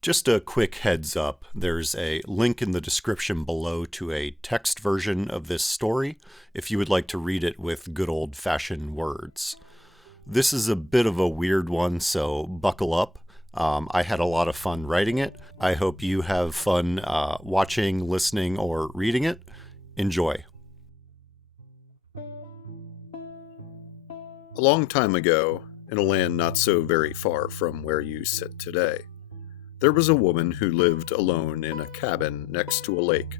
Just a quick heads up, there's a link in the description below to a text version of this story if you would like to read it with good old-fashioned words. This is a bit of a weird one, so buckle up. I had a lot of fun writing it. I hope you have fun watching, listening, or reading it. Enjoy. A long time ago, in a land not so very far from where you sit today, there was a woman who lived alone in a cabin next to a lake.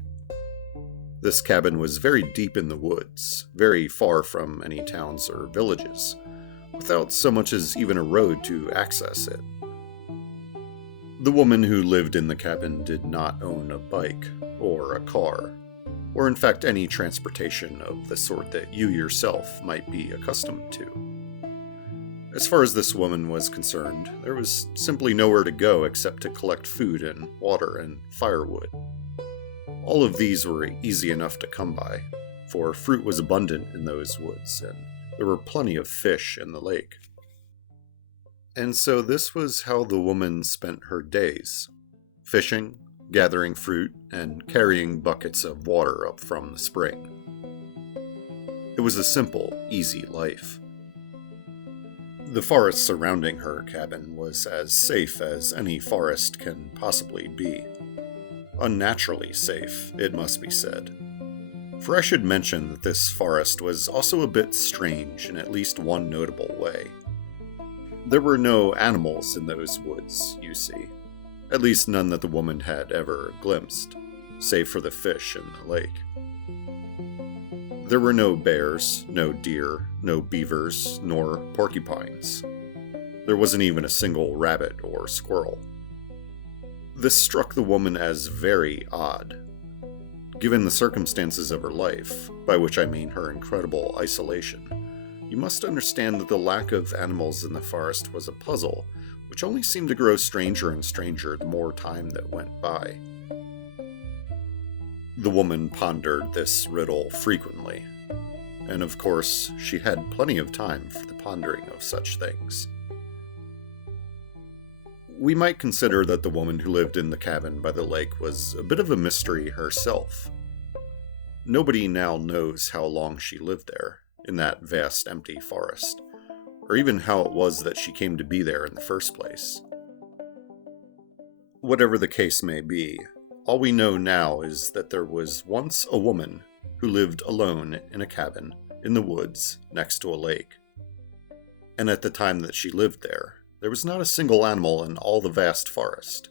This cabin was very deep in the woods, very far from any towns or villages, without so much as even a road to access it. The woman who lived in the cabin did not own a bike, or a car, or in fact any transportation of the sort that you yourself might be accustomed to. As far as this woman was concerned, there was simply nowhere to go except to collect food and water and firewood. All of these were easy enough to come by, for fruit was abundant in those woods, and there were plenty of fish in the lake. And so this was how the woman spent her days: fishing, gathering fruit, and carrying buckets of water up from the spring. It was a simple, easy life. The forest surrounding her cabin was as safe as any forest can possibly be. Unnaturally safe, it must be said. For I should mention that this forest was also a bit strange in at least one notable way. There were no animals in those woods, you see. At least none that the woman had ever glimpsed, save for the fish in the lake. There were no bears, no deer, no beavers, nor porcupines. There wasn't even a single rabbit or squirrel. This struck the woman as very odd. Given the circumstances of her life, by which I mean her incredible isolation, you must understand that the lack of animals in the forest was a puzzle, which only seemed to grow stranger and stranger the more time that went by. The woman pondered this riddle frequently, and of course, she had plenty of time for the pondering of such things. We might consider that the woman who lived in the cabin by the lake was a bit of a mystery herself. Nobody now knows how long she lived there, in that vast empty forest, or even how it was that she came to be there in the first place. Whatever the case may be, all we know now is that there was once a woman who lived alone in a cabin in the woods next to a lake. And at the time that she lived there, there was not a single animal in all the vast forest.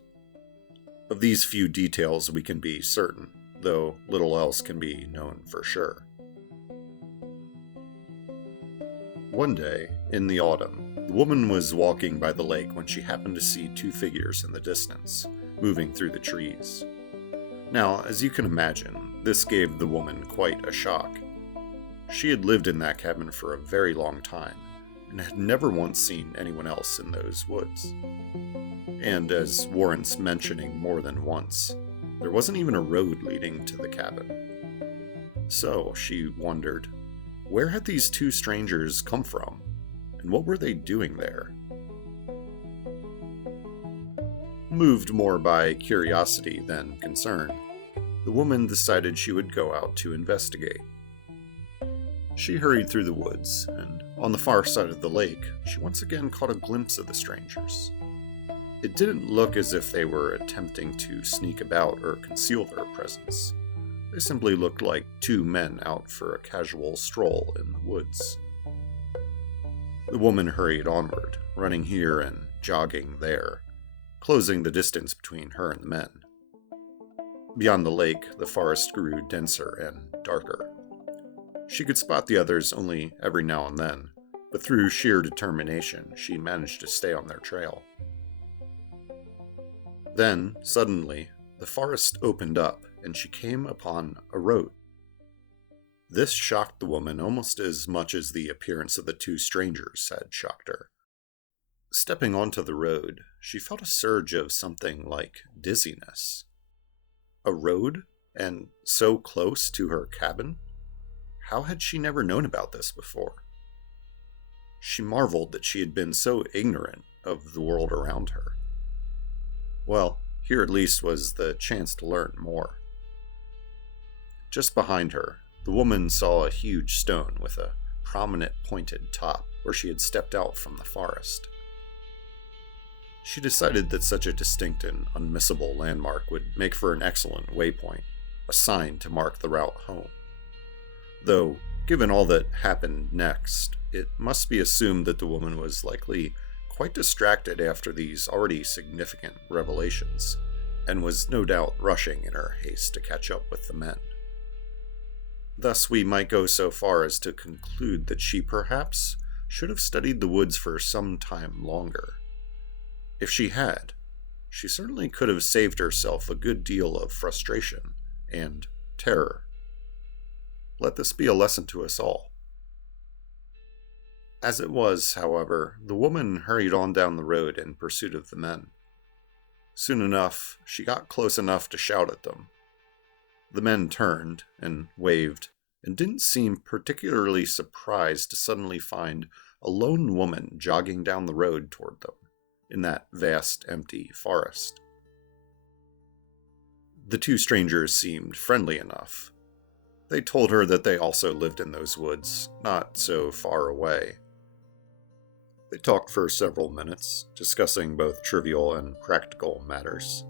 Of these few details we can be certain, though little else can be known for sure. One day, in the autumn, the woman was walking by the lake when she happened to see two figures in the distance, moving through the trees. Now, as you can imagine, this gave the woman quite a shock. She had lived in that cabin for a very long time, and had never once seen anyone else in those woods. And as warrants mentioning more than once, there wasn't even a road leading to the cabin. So, she wondered, where had these two strangers come from, and what were they doing there? Moved more by curiosity than concern, the woman decided she would go out to investigate. She hurried through the woods, and on the far side of the lake, she once again caught a glimpse of the strangers. It didn't look as if they were attempting to sneak about or conceal their presence. They simply looked like two men out for a casual stroll in the woods. The woman hurried onward, running here and jogging there, closing the distance between her and the men. Beyond the lake, the forest grew denser and darker. She could spot the others only every now and then, but through sheer determination, she managed to stay on their trail. Then, suddenly, the forest opened up, and she came upon a road. This shocked the woman almost as much as the appearance of the two strangers had shocked her. Stepping onto the road, she felt a surge of something like dizziness. A road? And so close to her cabin? How had she never known about this before? She marveled that she had been so ignorant of the world around her. Well, here at least was the chance to learn more. Just behind her, the woman saw a huge stone with a prominent pointed top where she had stepped out from the forest. She decided that such a distinct and unmissable landmark would make for an excellent waypoint, a sign to mark the route home. Though, given all that happened next, it must be assumed that the woman was likely quite distracted after these already significant revelations, and was no doubt rushing in her haste to catch up with the men. Thus, we might go so far as to conclude that she perhaps should have studied the woods for some time longer. If she had, she certainly could have saved herself a good deal of frustration and terror. Let this be a lesson to us all. As it was, however, the woman hurried on down the road in pursuit of the men. Soon enough, she got close enough to shout at them. The men turned and waved, and didn't seem particularly surprised to suddenly find a lone woman jogging down the road toward them, in that vast, empty forest. The two strangers seemed friendly enough. They told her that they also lived in those woods, not so far away. They talked for several minutes, discussing both trivial and practical matters.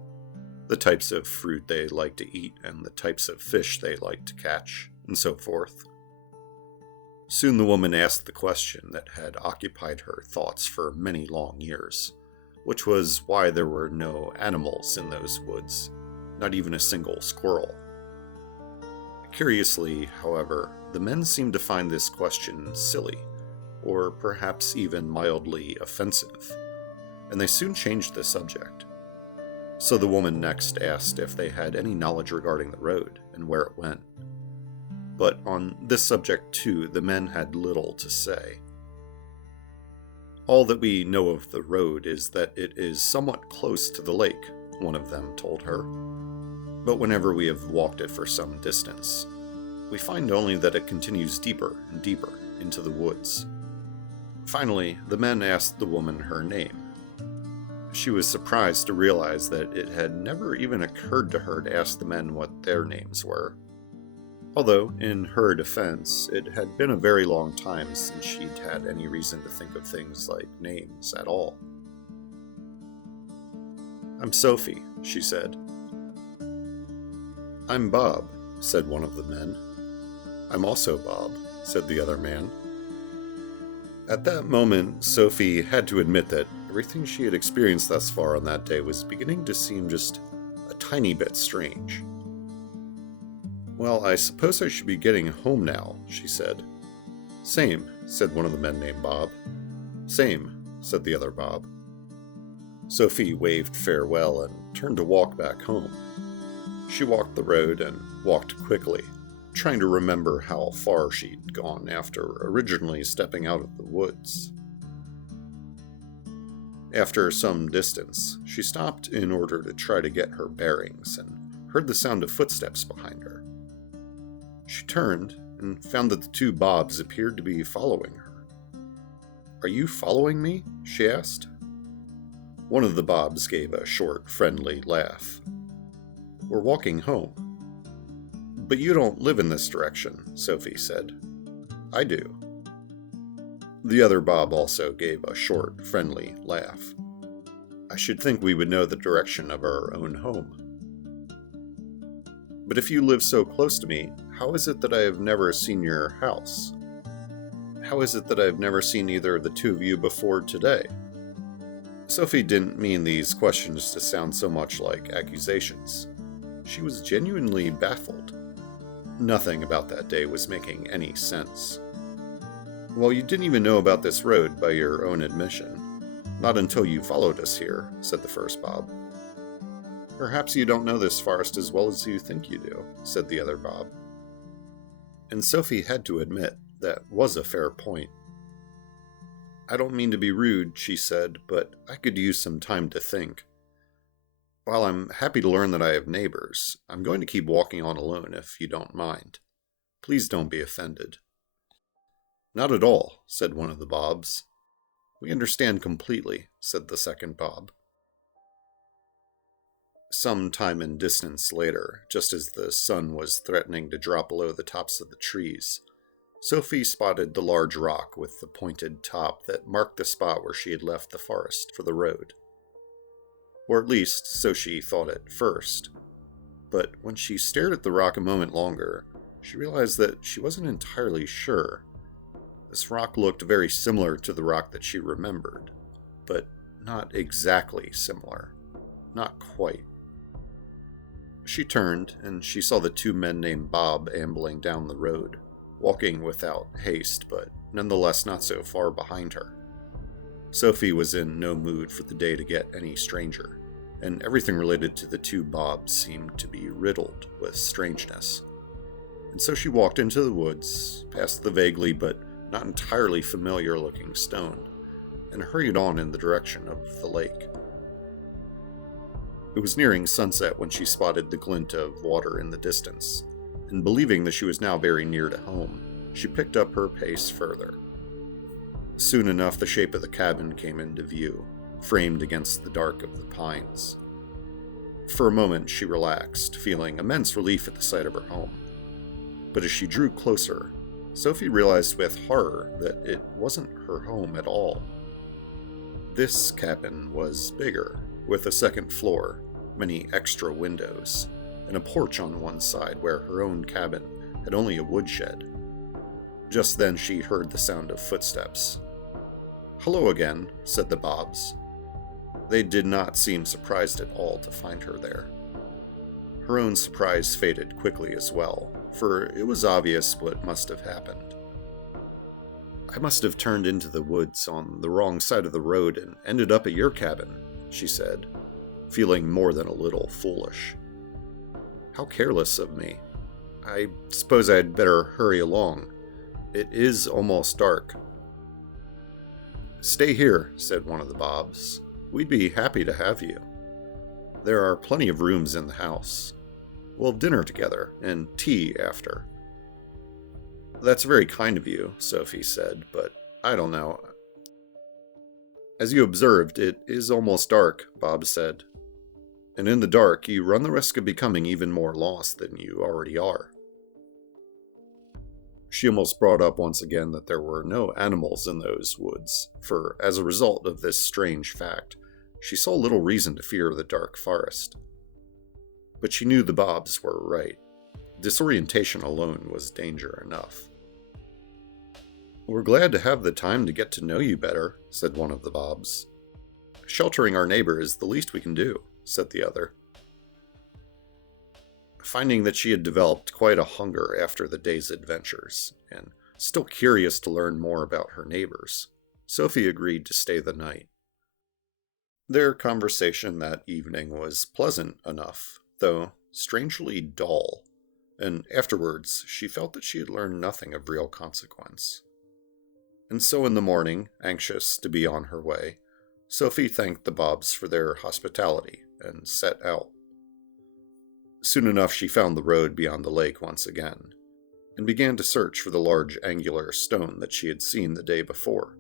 The types of fruit they liked to eat and the types of fish they liked to catch, and so forth. Soon the woman asked the question that had occupied her thoughts for many long years, which was why there were no animals in those woods, not even a single squirrel. Curiously, however, the men seemed to find this question silly, or perhaps even mildly offensive, and they soon changed the subject. So the woman next asked if they had any knowledge regarding the road and where it went. But on this subject too, the men had little to say. All that we know of the road is that it is somewhat close to the lake, one of them told her. But whenever we have walked it for some distance, we find only that it continues deeper and deeper into the woods. Finally, the men asked the woman her name. She was surprised to realize that it had never even occurred to her to ask the men what their names were. Although, in her defense, it had been a very long time since she'd had any reason to think of things like names at all. "I'm Sophie," she said. "I'm Bob," said one of the men. "I'm also Bob," said the other man. At that moment, Sophie had to admit that everything she had experienced thus far on that day was beginning to seem just a tiny bit strange. "Well, I suppose I should be getting home now," she said. "Same," said one of the men named Bob. "Same," said the other Bob. Sophie waved farewell and turned to walk back home. She walked the road and walked quickly, trying to remember how far she'd gone after originally stepping out of the woods. After some distance, she stopped in order to try to get her bearings and heard the sound of footsteps behind her. She turned and found that the two Bobs appeared to be following her. "Are you following me?" she asked. One of the Bobs gave a short, friendly laugh. "We're walking home." "But you don't live in this direction," Sophie said. "I do." The other Bob also gave a short, friendly laugh. "I should think we would know the direction of our own home." "But if you live so close to me, how is it that I have never seen your house? How is it that I have never seen either of the two of you before today?" Sophie didn't mean these questions to sound so much like accusations. She was genuinely baffled. Nothing about that day was making any sense. "Well, you didn't even know about this road by your own admission. Not until you followed us here," said the first Bob. "Perhaps you don't know this forest as well as you think you do," said the other Bob. And Sophie had to admit that was a fair point. "I don't mean to be rude," she said, "but I could use some time to think. While I'm happy to learn that I have neighbors, I'm going to keep walking on alone if you don't mind. Please don't be offended." "Not at all," said one of the Bobs. "We understand completely," said the second Bob. Some time and distance later, just as the sun was threatening to drop below the tops of the trees, Sophie spotted the large rock with the pointed top that marked the spot where she had left the forest for the road. Or at least, so she thought at first. But when she stared at the rock a moment longer, she realized that she wasn't entirely sure. This rock looked very similar to the rock that she remembered, but not exactly similar. Not quite. She turned, and she saw the two men named Bob ambling down the road, walking without haste, but nonetheless not so far behind her. Sophie was in no mood for the day to get any stranger, and everything related to the two Bobs seemed to be riddled with strangeness. And so she walked into the woods, past the vaguely but not entirely familiar-looking stone, and hurried on in the direction of the lake. It was nearing sunset when she spotted the glint of water in the distance, and believing that she was now very near to home, she picked up her pace further. Soon enough, the shape of the cabin came into view, framed against the dark of the pines. For a moment, she relaxed, feeling immense relief at the sight of her home. But as she drew closer, Sophie realized with horror that it wasn't her home at all. This cabin was bigger, with a second floor, many extra windows, and a porch on one side where her own cabin had only a woodshed. Just then she heard the sound of footsteps. "Hello again," said the Bobs. They did not seem surprised at all to find her there. Her own surprise faded quickly as well, for it was obvious what must have happened. "I must have turned into the woods on the wrong side of the road and ended up at your cabin," she said, feeling more than a little foolish. "How careless of me. I suppose I'd better hurry along. It is almost dark." "Stay here," said one of the Bobs. "We'd be happy to have you. There are plenty of rooms in the house. We'll have dinner together, and tea after." "That's very kind of you," Sophie said, "but I don't know." "As you observed, it is almost dark," Bob said. "And in the dark, you run the risk of becoming even more lost than you already are." She almost brought up once again that there were no animals in those woods, for as a result of this strange fact, she saw little reason to fear the dark forest. But she knew the Bobs were right. Disorientation alone was danger enough. "We're glad to have the time to get to know you better," said one of the Bobs. "Sheltering our neighbor is the least we can do," said the other. Finding that she had developed quite a hunger after the day's adventures, and still curious to learn more about her neighbors, Sophie agreed to stay the night. Their conversation that evening was pleasant enough, though strangely dull, and afterwards she felt that she had learned nothing of real consequence. And so in the morning, anxious to be on her way, Sophie thanked the Bobs for their hospitality and set out. Soon enough she found the road beyond the lake once again, and began to search for the large angular stone that she had seen the day before.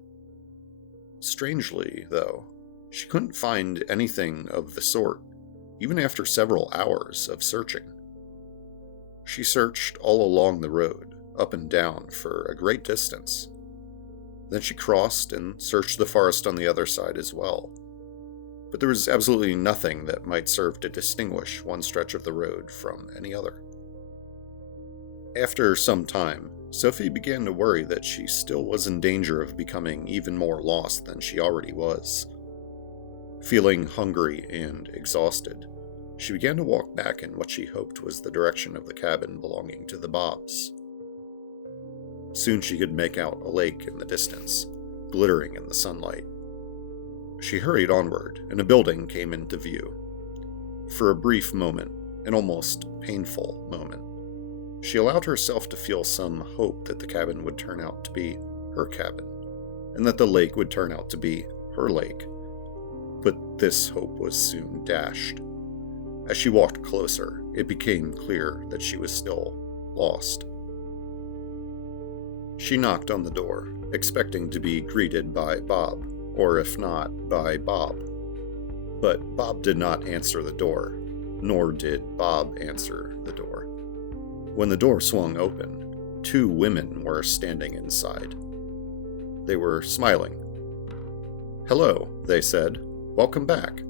Strangely, though, she couldn't find anything of the sort, even after several hours of searching. She searched all along the road, up and down, for a great distance. Then she crossed and searched the forest on the other side as well. But there was absolutely nothing that might serve to distinguish one stretch of the road from any other. After some time, Sophie began to worry that she still was in danger of becoming even more lost than she already was. Feeling hungry and exhausted, she began to walk back in what she hoped was the direction of the cabin belonging to the Bobs. Soon she could make out a lake in the distance, glittering in the sunlight. She hurried onward, and a building came into view. For a brief moment, an almost painful moment, she allowed herself to feel some hope that the cabin would turn out to be her cabin, and that the lake would turn out to be her lake. But this hope was soon dashed. As she walked closer, it became clear that she was still lost. She knocked on the door, expecting to be greeted by Bob, or if not, by Bob. But Bob did not answer the door, nor did Bob answer the door. When the door swung open, 2 women were standing inside. They were smiling. "Hello," they said. "Welcome back."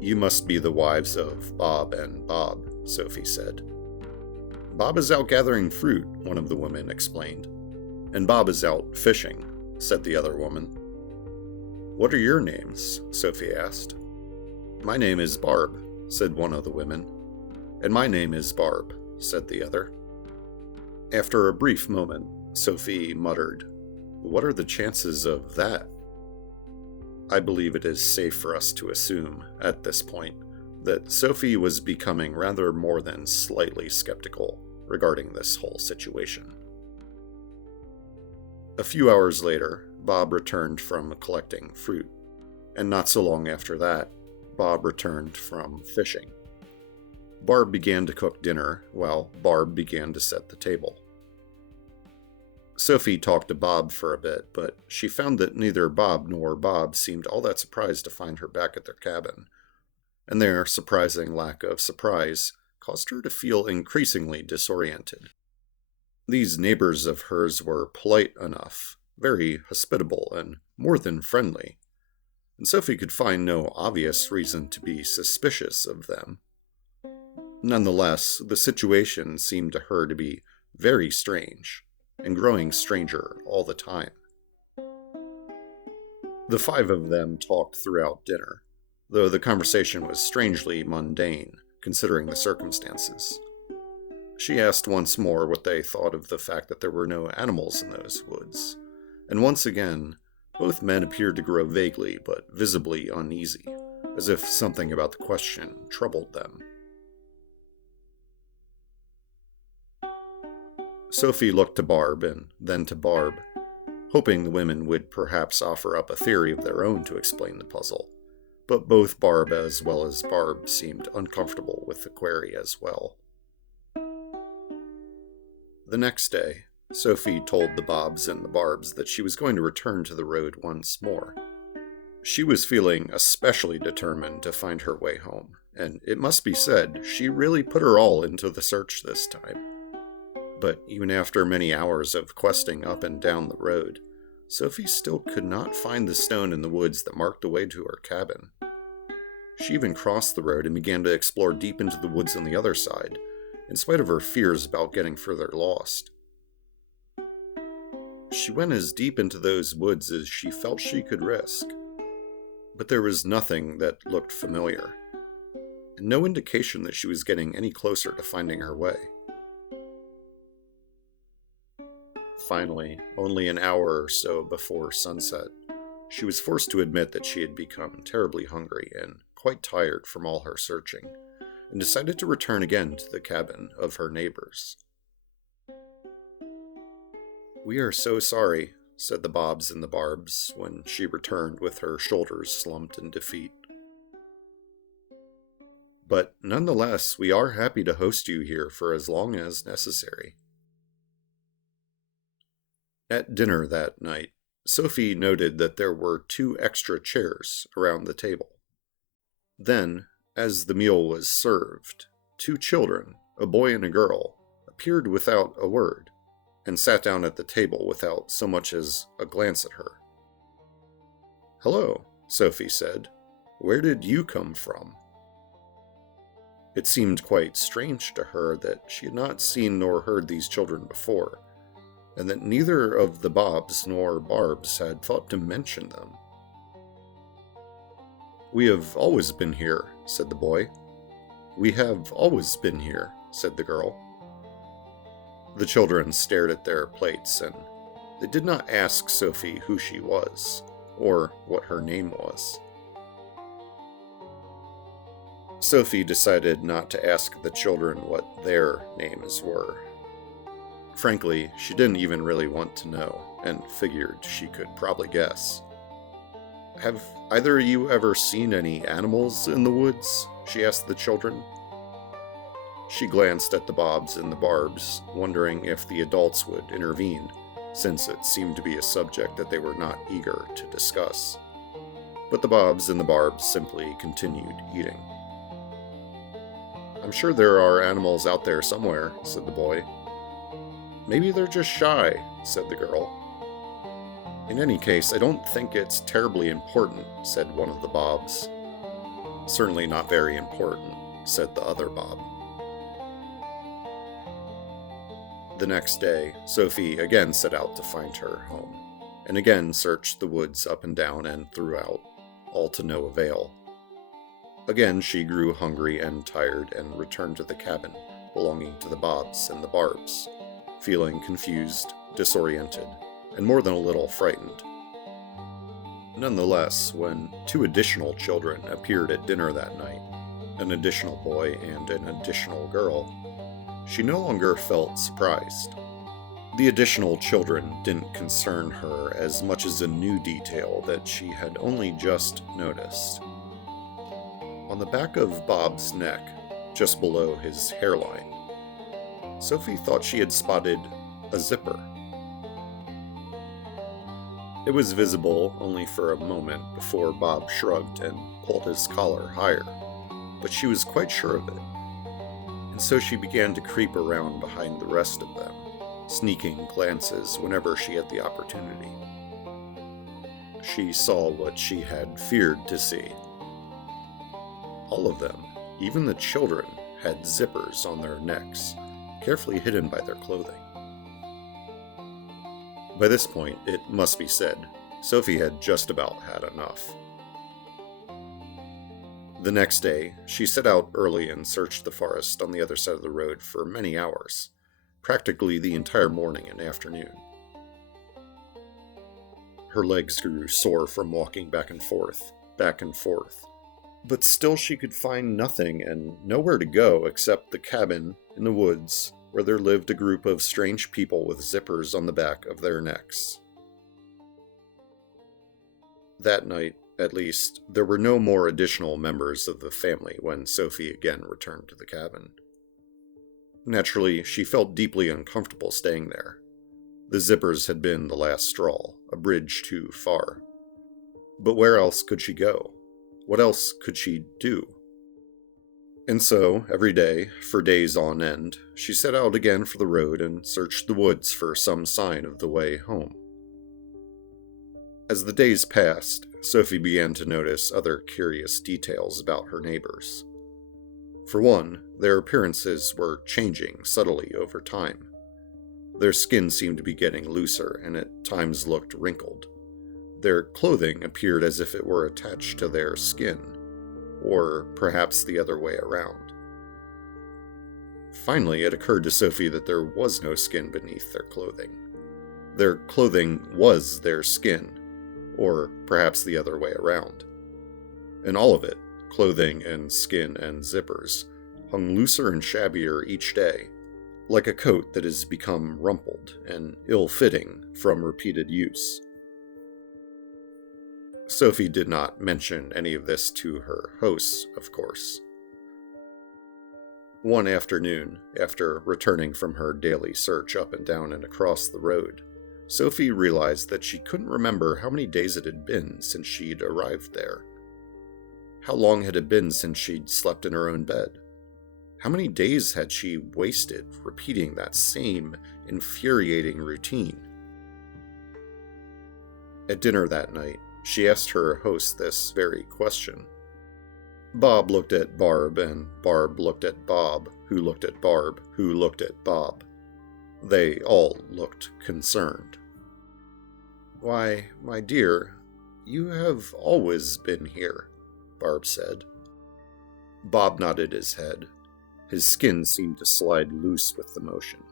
"You must be the wives of Bob and Bob," Sophie said. "Bob is out gathering fruit," one of the women explained. "And Bob is out fishing," said the other woman. "What are your names?" Sophie asked. "My name is Barb," said one of the women. "And my name is Barb," said the other. After a brief moment, Sophie muttered, "What are the chances of that?" I believe it is safe for us to assume, at this point, that Sophie was becoming rather more than slightly skeptical regarding this whole situation. A few hours later, Bob returned from collecting fruit, and not so long after that, Bob returned from fishing. Barb began to cook dinner, while Barb began to set the table. Sophie talked to Bob for a bit, but she found that neither Bob nor Bob seemed all that surprised to find her back at their cabin, and their surprising lack of surprise caused her to feel increasingly disoriented. These neighbors of hers were polite enough, very hospitable, and more than friendly, and Sophie could find no obvious reason to be suspicious of them. Nonetheless, the situation seemed to her to be very strange, and growing stranger all the time. The 5 of them talked throughout dinner, though the conversation was strangely mundane, considering the circumstances. She asked once more what they thought of the fact that there were no animals in those woods, and once again, both men appeared to grow vaguely but visibly uneasy, as if something about the question troubled them. Sophie looked to Barb and then to Barb, hoping the women would perhaps offer up a theory of their own to explain the puzzle, but both Barb as well as Barb seemed uncomfortable with the query as well. The next day, Sophie told the Bobs and the Barbs that she was going to return to the road once more. She was feeling especially determined to find her way home, and it must be said, she really put her all into the search this time. But even after many hours of questing up and down the road, Sophie still could not find the stone in the woods that marked the way to her cabin. She even crossed the road and began to explore deep into the woods on the other side, in spite of her fears about getting further lost. She went as deep into those woods as she felt she could risk, but there was nothing that looked familiar, and no indication that she was getting any closer to finding her way. Finally, only an hour or so before sunset, she was forced to admit that she had become terribly hungry and quite tired from all her searching, and decided to return again to the cabin of her neighbors. "We are so sorry," said the Bobs and the Barbs when she returned with her shoulders slumped in defeat. "But nonetheless, we are happy to host you here for as long as necessary." At dinner that night, Sophie noted that there were 2 extra chairs around the table. Then, as the meal was served, 2 children, a boy and a girl, appeared without a word, and sat down at the table without so much as a glance at her. "Hello," Sophie said. "Where did you come from?" It seemed quite strange to her that she had not seen nor heard these children before, and that neither of the Bobs nor Barbs had thought to mention them. "We have always been here," said the boy. "We have always been here," said the girl. The children stared at their plates, and they did not ask Sophie who she was, or what her name was. Sophie decided not to ask the children what their names were. Frankly, she didn't even really want to know, and figured she could probably guess. "Have either of you ever seen any animals in the woods?" she asked the children. She glanced at the Bobs and the Barbs, wondering if the adults would intervene, since it seemed to be a subject that they were not eager to discuss. But the Bobs and the Barbs simply continued eating. I'm sure there are animals out there somewhere, said the boy. Maybe they're just shy, said the girl. In any case, I don't think it's terribly important, said one of the Bobs. Certainly not very important, said the other Bob. The next day, Sophie again set out to find her home, and again searched the woods up and down and throughout, all to no avail. Again she grew hungry and tired and returned to the cabin belonging to the Bobs and the Barbs, feeling confused, disoriented, and more than a little frightened. Nonetheless, when 2 additional children appeared at dinner that night, an additional boy and an additional girl, she no longer felt surprised. The additional children didn't concern her as much as a new detail that she had only just noticed. On the back of Bob's neck, just below his hairline, Sophie thought she had spotted a zipper. It was visible only for a moment before Bob shrugged and pulled his collar higher, but she was quite sure of it. And so she began to creep around behind the rest of them, sneaking glances whenever she had the opportunity. She saw what she had feared to see. All of them, even the children, had zippers on their necks, carefully hidden by their clothing. By this point, it must be said, Sophie had just about had enough. The next day, she set out early and searched the forest on the other side of the road for many hours, practically the entire morning and afternoon. Her legs grew sore from walking back and forth, but still she could find nothing and nowhere to go except the cabin in the woods where there lived a group of strange people with zippers on the back of their necks. That night, at least, there were no more additional members of the family when Sophie again returned to the cabin. Naturally, she felt deeply uncomfortable staying there. The zippers had been the last straw, a bridge too far. But where else could she go? What else could she do? And so, every day, for days on end, she set out again for the road and searched the woods for some sign of the way home. As the days passed, Sophie began to notice other curious details about her neighbors. For one, their appearances were changing subtly over time. Their skin seemed to be getting looser and at times looked wrinkled. Their clothing appeared as if it were attached to their skin, or perhaps the other way around. Finally, it occurred to Sophie that there was no skin beneath their clothing. Their clothing was their skin, or perhaps the other way around. And all of it, clothing and skin and zippers, hung looser and shabbier each day, like a coat that has become rumpled and ill-fitting from repeated use. Sophie did not mention any of this to her hosts, of course. One afternoon, after returning from her daily search up and down and across the road, Sophie realized that she couldn't remember how many days it had been since she'd arrived there. How long had it been since she'd slept in her own bed? How many days had she wasted repeating that same infuriating routine? At dinner that night, she asked her host this very question. Bob looked at Barb, and Barb looked at Bob, who looked at Barb, who looked at Bob. They all looked concerned. "Why, my dear, you have always been here," Barb said. Bob nodded his head. His skin seemed to slide loose with the motion,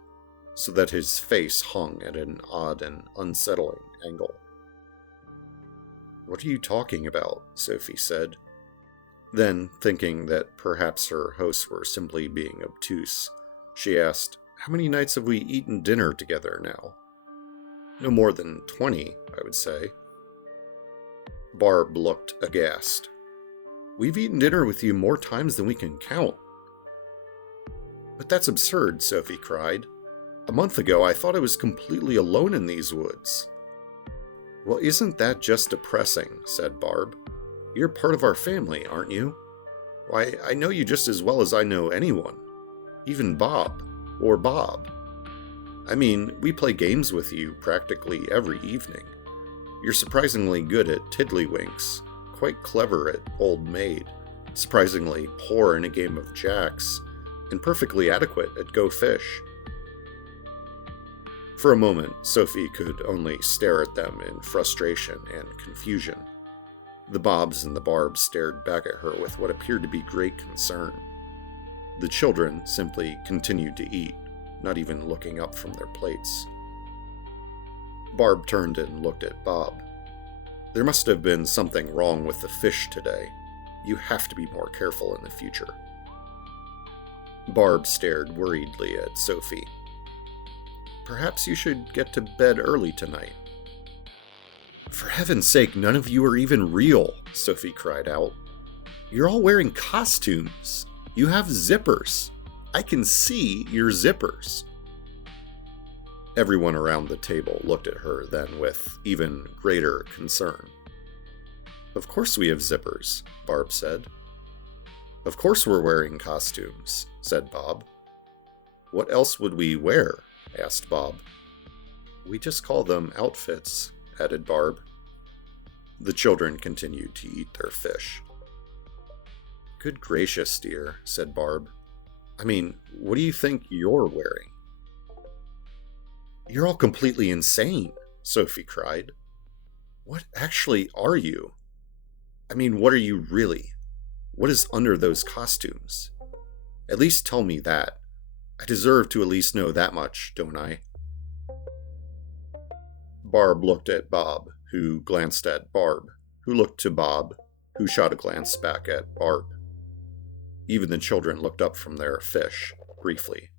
so that his face hung at an odd and unsettling angle. "What are you talking about?" Sophie said. Then, thinking that perhaps her hosts were simply being obtuse, she asked, "How many nights have we eaten dinner together now?" "No more than 20, I would say." Barb looked aghast. "We've eaten dinner with you more times than we can count." "But that's absurd," Sophie cried. "A month ago I thought I was completely alone in these woods." "Well, isn't that just depressing?" said Barb. "You're part of our family, aren't you?" Why, I know you just as well as I know anyone. Even Bob. Or Bob. I mean, we play games with you practically every evening. You're surprisingly good at tiddlywinks, quite clever at Old Maid, surprisingly poor in a game of jacks, and perfectly adequate at Go Fish. For a moment, Sophie could only stare at them in frustration and confusion. The Bobs and the Barbs stared back at her with what appeared to be great concern. The children simply continued to eat, not even looking up from their plates. Barb turned and looked at Bob. There must have been something wrong with the fish today. You have to be more careful in the future. Barb stared worriedly at Sophie. Perhaps you should get to bed early tonight. For heaven's sake, none of you are even real, Sophie cried out. You're all wearing costumes. You have zippers. I can see your zippers. Everyone around the table looked at her then with even greater concern. Of course we have zippers, Barb said. Of course we're wearing costumes, said Bob. What else would we wear? Asked Bob. We just call them outfits, added Barb. The children continued to eat their fish. Good gracious, dear, said Barb. I mean, what do you think you're wearing? You're all completely insane, Sophie cried. What actually are you? I mean, what are you really? What is under those costumes? At least tell me that. I deserve to at least know that much, don't I? Barb looked at Bob, who glanced at Barb, who looked to Bob, who shot a glance back at Barb. Even the children looked up from their fish, briefly.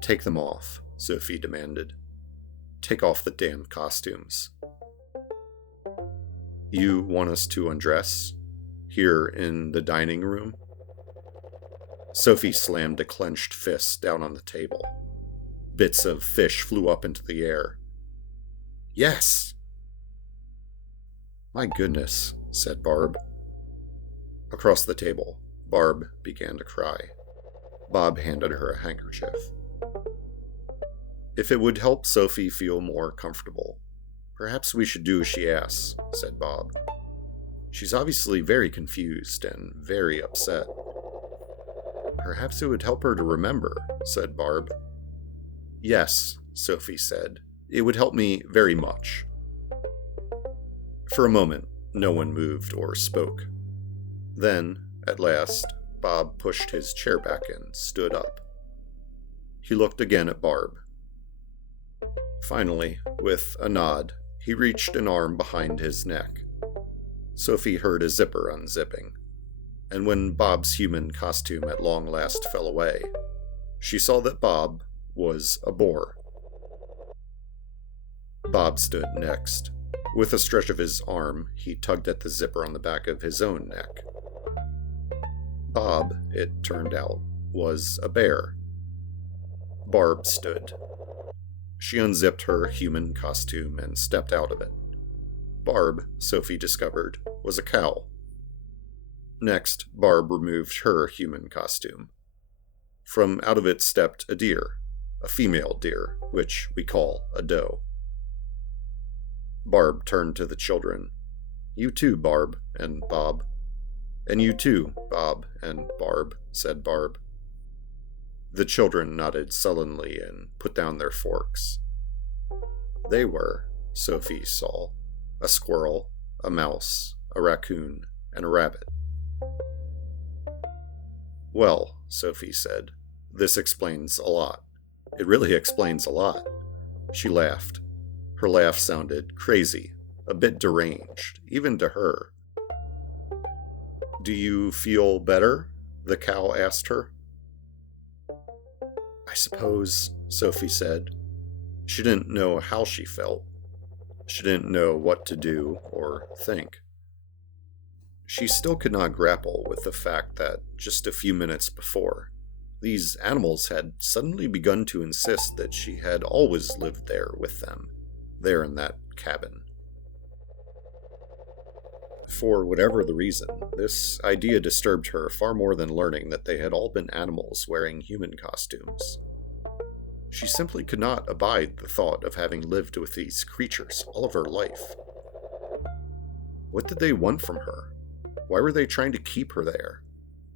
Take them off, Sophie demanded. Take off the damn costumes. You want us to undress? Here in the dining room? Sophie slammed a clenched fist down on the table. Bits of fish flew up into the air. Yes! My goodness, said Barb. Across the table, Barb began to cry. Bob handed her a handkerchief. If it would help Sophie feel more comfortable, perhaps we should do as she asks, said Bob. She's obviously very confused and very upset. Perhaps it would help her to remember, said Barb. Yes, Sophie said. It would help me very much. For a moment, no one moved or spoke. Then, at last, Bob pushed his chair back and stood up. He looked again at Barb. Finally, with a nod, he reached an arm behind his neck. Sophie heard a zipper unzipping, and when Bob's human costume at long last fell away, she saw that Bob was a boar. Bob stood next. With a stretch of his arm, he tugged at the zipper on the back of his own neck. Bob, it turned out, was a bear. Barb stood. She unzipped her human costume and stepped out of it. Barb, Sophie discovered, was a cow. Next, Barb removed her human costume. From out of it stepped a deer, a female deer, which we call a doe. Barb turned to the children. You too, Barb and Bob. And you too, Bob and Barb, said Barb. The children nodded sullenly and put down their forks. They were, Sophie saw, a squirrel, a mouse, a raccoon, and a rabbit. Well, Sophie said, this explains a lot. It really explains a lot. She laughed. Her laugh sounded crazy, a bit deranged, even to her. Do you feel better? The cow asked her. I suppose, Sophie said. She didn't know how she felt. She didn't know what to do or think. She still could not grapple with the fact that just a few minutes before, these animals had suddenly begun to insist that she had always lived there with them, there in that cabin. For whatever the reason, this idea disturbed her far more than learning that they had all been animals wearing human costumes. She simply could not abide the thought of having lived with these creatures all of her life. What did they want from her? Why were they trying to keep her there?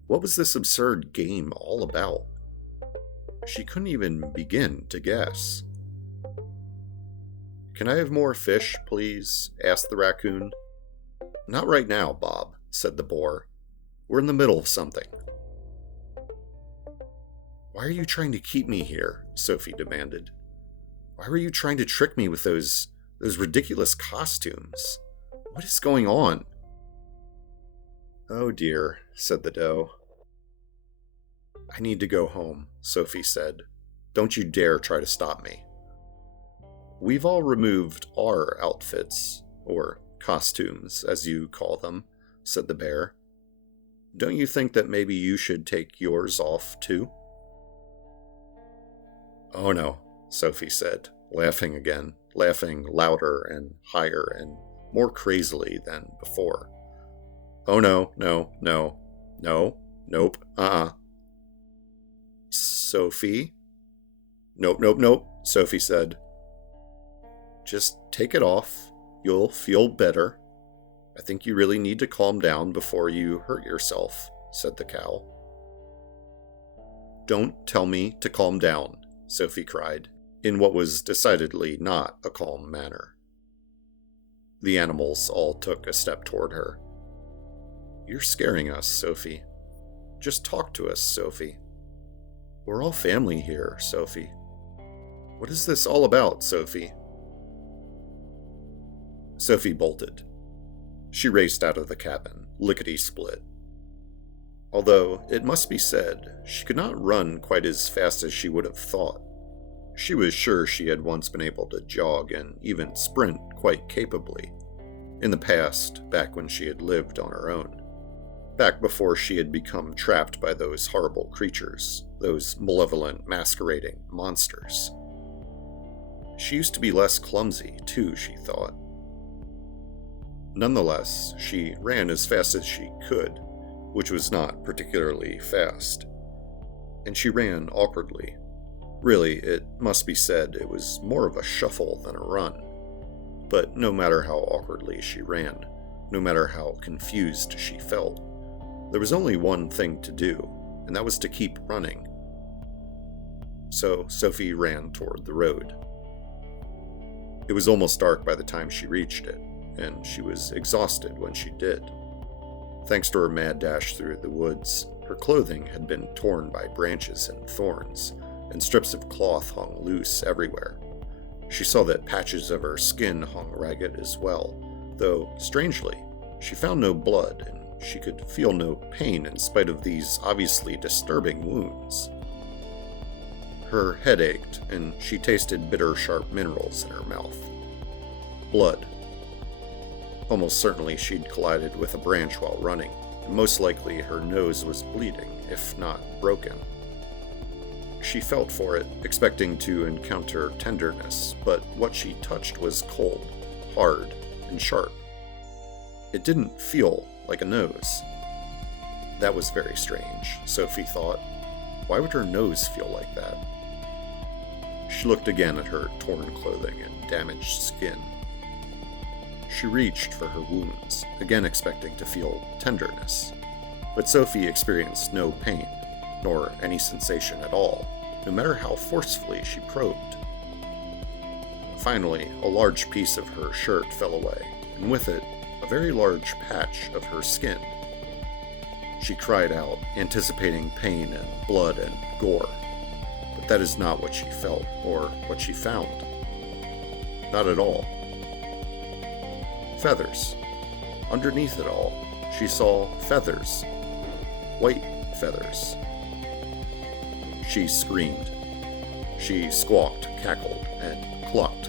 What was this absurd game all about? She couldn't even begin to guess. "Can I have more fish, please?" asked the raccoon. "Not right now, Bob," said the boar. "We're in the middle of something." "Why are you trying to keep me here?" Sophie demanded. "Why were you trying to trick me with those ridiculous costumes? What is going on?" "Oh dear," said the doe. "I need to go home," Sophie said. "Don't you dare try to stop me." "We've all removed our outfits, or costumes, as you call them," said the bear. "Don't you think that maybe you should take yours off, too?" "Oh no," Sophie said, laughing again, laughing louder and higher and more crazily than before. "Oh no, no, no, no, nope, Sophie?" "Nope, nope, nope," Sophie said. "Just take it off. You'll feel better. I think you really need to calm down before you hurt yourself," said the cow. "Don't tell me to calm down," Sophie cried, in what was decidedly not a calm manner. The animals all took a step toward her. "You're scaring us, Sophie. Just talk to us, Sophie. We're all family here, Sophie. What is this all about, Sophie?" Sophie bolted. She raced out of the cabin, lickety-split. Although, it must be said, she could not run quite as fast as she would have thought. She was sure she had once been able to jog and even sprint quite capably. In the past, back when she had lived on her own. Back before she had become trapped by those horrible creatures, those malevolent, masquerading monsters. She used to be less clumsy, too, she thought. Nonetheless, she ran as fast as she could, which was not particularly fast. And she ran awkwardly. Really, it must be said, it was more of a shuffle than a run. But no matter how awkwardly she ran, no matter how confused she felt, there was only one thing to do, and that was to keep running. So Sophie ran toward the road. It was almost dark by the time she reached it, and she was exhausted when she did. Thanks to her mad dash through the woods, her clothing had been torn by branches and thorns, and strips of cloth hung loose everywhere. She saw that patches of her skin hung ragged as well, though, strangely, she found no blood, and she could feel no pain in spite of these obviously disturbing wounds. Her head ached, and she tasted bitter, sharp minerals in her mouth. Blood. Almost certainly she'd collided with a branch while running, and most likely her nose was bleeding, if not broken. She felt for it, expecting to encounter tenderness, but what she touched was cold, hard, and sharp. It didn't feel like a nose. That was very strange, Sophie thought. Why would her nose feel like that? She looked again at her torn clothing and damaged skin. She reached for her wounds, again expecting to feel tenderness. But Sophie experienced no pain, nor any sensation at all, no matter how forcefully she probed. Finally, a large piece of her shirt fell away, and with it, a very large patch of her skin. She cried out, anticipating pain and blood and gore. But that is not what she felt, or what she found. Not at all. Feathers. Underneath it all, she saw feathers. White feathers. She screamed. She squawked, cackled, and clucked.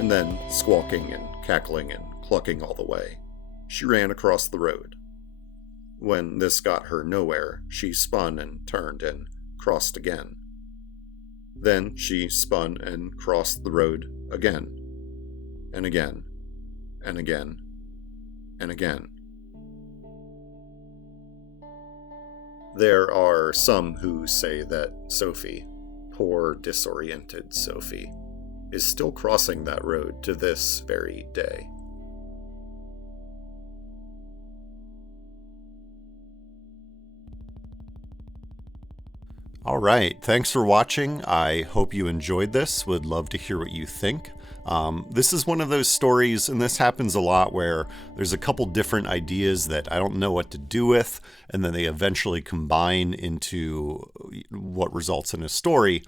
And then, squawking and cackling and clucking all the way, she ran across the road. When this got her nowhere, she spun and turned and crossed again. Then she spun and crossed the road again, and again, and again and again. There are some who say that Sophie, poor disoriented Sophie, is still crossing that road to this very day. All right, thanks for watching. I hope you enjoyed this. Would love to hear what you think. This is one of those stories, and this happens a lot, where there's a couple different ideas that I don't know what to do with, and then they eventually combine into what results in a story.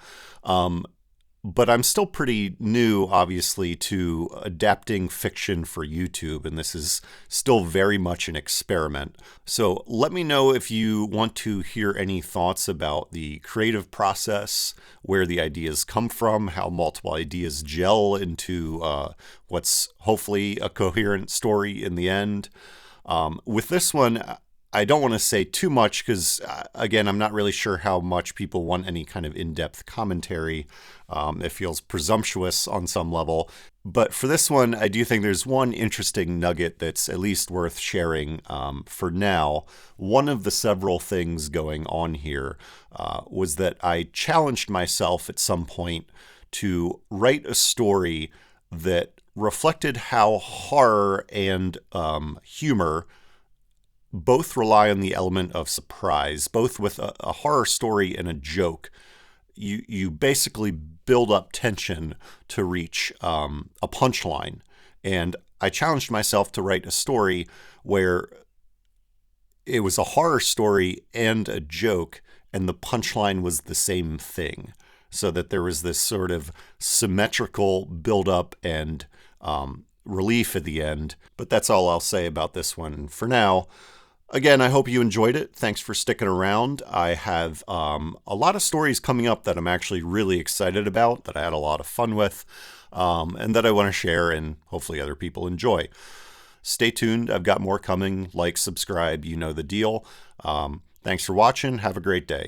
But I'm still pretty new, obviously, to adapting fiction for YouTube, and this is still very much an experiment. So let me know if you want to hear any thoughts about the creative process, where the ideas come from, how multiple ideas gel into what's hopefully a coherent story in the end. With this one, I don't want to say too much because, again, I'm not really sure how much people want any kind of in-depth commentary. It feels presumptuous on some level. But for this one, I do think there's one interesting nugget that's at least worth sharing for now. One of the several things going on here was that I challenged myself at some point to write a story that reflected how horror and humor both rely on the element of surprise. Both with a horror story and a joke, you basically build up tension to reach a punchline. And I challenged myself to write a story where it was a horror story and a joke, and the punchline was the same thing, so that there was this sort of symmetrical build-up and relief at the end. But that's all I'll say about this one for now. Again, I hope you enjoyed it. Thanks for sticking around. I have a lot of stories coming up that I'm actually really excited about, that I had a lot of fun with, and that I want to share and hopefully other people enjoy. Stay tuned. I've got more coming. Like, subscribe, you know the deal. Thanks for watching. Have a great day.